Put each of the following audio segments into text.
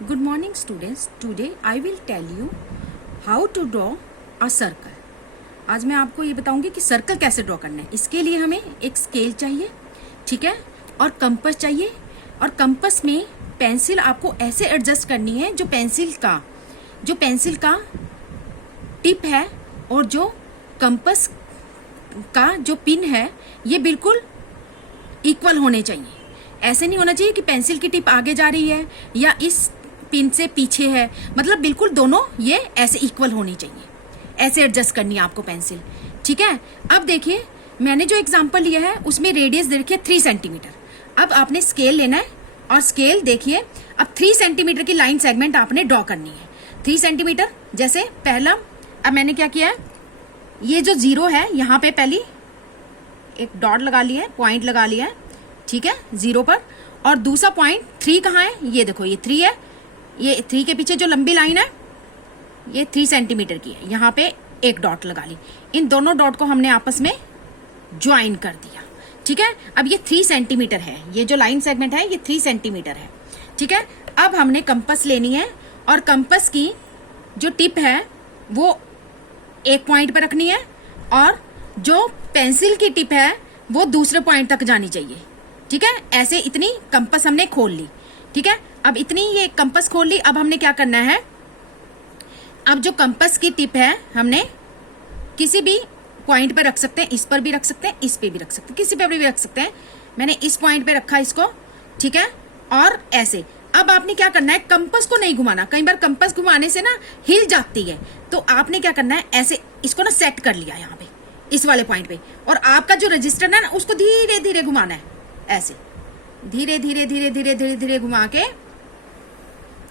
Good morning students. Today I will tell you how to draw a circle. आज मैं आपको ये बताऊंगी कि सर्कल कैसे ड्रॉ करना है। इसके लिए हमें एक स्केल चाहिए, ठीक है, और कंपास चाहिए। और कंपास में पेंसिल आपको ऐसे एडजस्ट करनी है जो पेंसिल का टिप है और जो कंपास का जो पिन है ये बिल्कुल इक्वल होने चाहिए। ऐसे नहीं होना चाहिए कि पेंसिल की टिप आगे जा रही है या इस पिन से पीछे है, मतलब बिल्कुल दोनों ये ऐसे इक्वल होनी चाहिए। ऐसे एडजस्ट करनी है आपको पेंसिल, ठीक है। अब देखिए मैंने जो एग्जांपल लिया है उसमें रेडियस देखिए 3 सेंटीमीटर। अब आपने स्केल लेना है और स्केल देखिए, अब 3 सेंटीमीटर की लाइन सेगमेंट आपने ड्रॉ करनी है। 3 सेंटीमीटर जैसे पहला, अब मैंने क्या किया है, ये जो 0 है यहाँ पे पहली एक डॉट लगा लिया है, पॉइंट लगा लिया है, ठीक है, 0 पर। और दूसरा पॉइंट 3 कहाँ है, ये देखो ये 3 है। ये 3 के पीछे जो लंबी लाइन है ये 3 सेंटीमीटर की है, यहाँ पे एक डॉट लगा ली। इन दोनों डॉट को हमने आपस में ज्वाइन कर दिया, ठीक है। अब ये 3 सेंटीमीटर है, ये जो लाइन सेगमेंट है ये 3 सेंटीमीटर है, ठीक है। अब हमने कंपास लेनी है और कंपास की जो टिप है वो एक पॉइंट पर रखनी है और जो पेंसिल की टिप है वो दूसरे पॉइंट तक जानी चाहिए, ठीक है। ऐसे इतनी कंपास हमने खोल ली, ठीक है। अब इतनी ये कंपास खोल ली। अब हमने क्या करना है, अब जो कंपास की टिप है हमने किसी भी पॉइंट पे रख सकते हैं, इस पर भी रख सकते हैं, इस पे भी रख सकते हैं, किसी पे भी रख सकते हैं। मैंने इस पॉइंट पे रखा इसको, ठीक है। और ऐसे अब आपने क्या करना है, कंपास को नहीं घुमाना। कई बार कंपास घुमाने से ना हिल जाती है, तो आपने क्या करना है, ऐसे इसको ना सेट कर लिया यहाँ पे इस वाले पॉइंट पे। और आपका जो रजिस्टर है ना उसको धीरे धीरे घुमाना है, ऐसे धीरे धीरे धीरे धीरे धीरे धीरे घुमा के।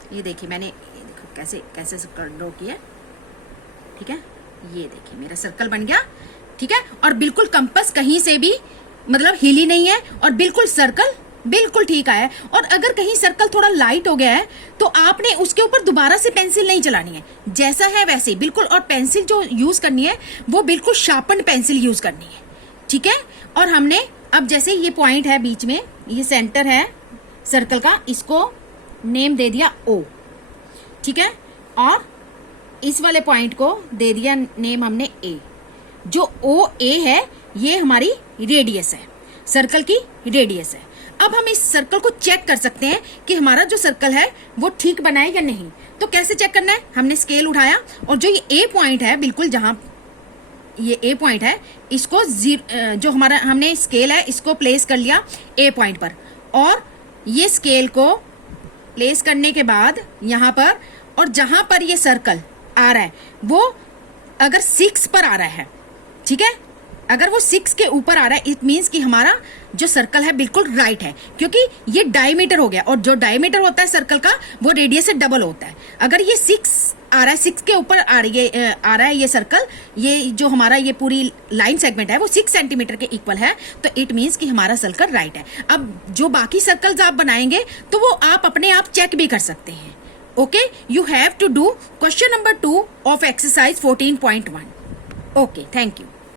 ये देखिए मैंने देखो कैसे कैसे सर्कल ड्रॉ किया, ठीक है। ये देखिए मेरा सर्कल बन गया, ठीक है। और बिल्कुल कंपास कहीं से भी मतलब हिली नहीं है और बिल्कुल सर्कल बिल्कुल ठीक आया है। और अगर कहीं सर्कल थोड़ा लाइट हो गया है तो आपने उसके ऊपर दोबारा से पेंसिल नहीं चलानी है, जैसा है वैसे बिल्कुल। और पेंसिल जो यूज करनी है वो बिल्कुल शार्पन पेंसिल यूज करनी है, ठीक है। और हमने अब जैसे ये पॉइंट है बीच में, ये सेंटर है सर्कल का, इसको नेम दे दिया O, ठीक है। और इस वाले पॉइंट को दे दिया नेम हमने A। जो OA है ये हमारी रेडियस है, सर्कल की रेडियस है। अब हम इस सर्कल को चेक कर सकते हैं कि हमारा जो सर्कल है वो ठीक बना है या नहीं। तो कैसे चेक करना है, हमने स्केल उठाया और जो ये A पॉइंट है, बिल्कुल जहां ये A पॉइंट है, इसको जो हमारा हमने स्केल है इसको प्लेस कर लिया A पॉइंट पर। और ये स्केल को प्लेस करने के बाद यहाँ पर, और जहां पर ये सर्कल आ रहा है वो अगर 6 पर आ रहा है, ठीक है, अगर वो 6 के ऊपर आ रहा है, इट मीन्स कि हमारा जो सर्कल है बिल्कुल राइट है, क्योंकि ये डायमीटर हो गया और जो डायमीटर होता है सर्कल का वो रेडियस से डबल होता है। अगर ये 6 आ रहा है, 6 के ऊपर आ रहा है ये सर्कल, ये जो हमारा ये पूरी लाइन सेगमेंट है वो 6 सेंटीमीटर के इक्वल है, तो इट मीन्स कि हमारा सर्कल राइट है। अब जो बाकी सर्कल्स आप बनाएंगे तो वो आप अपने आप चेक भी कर सकते हैं। Okay, you have to do question number 2 of exercise 14.1। Okay, thank you.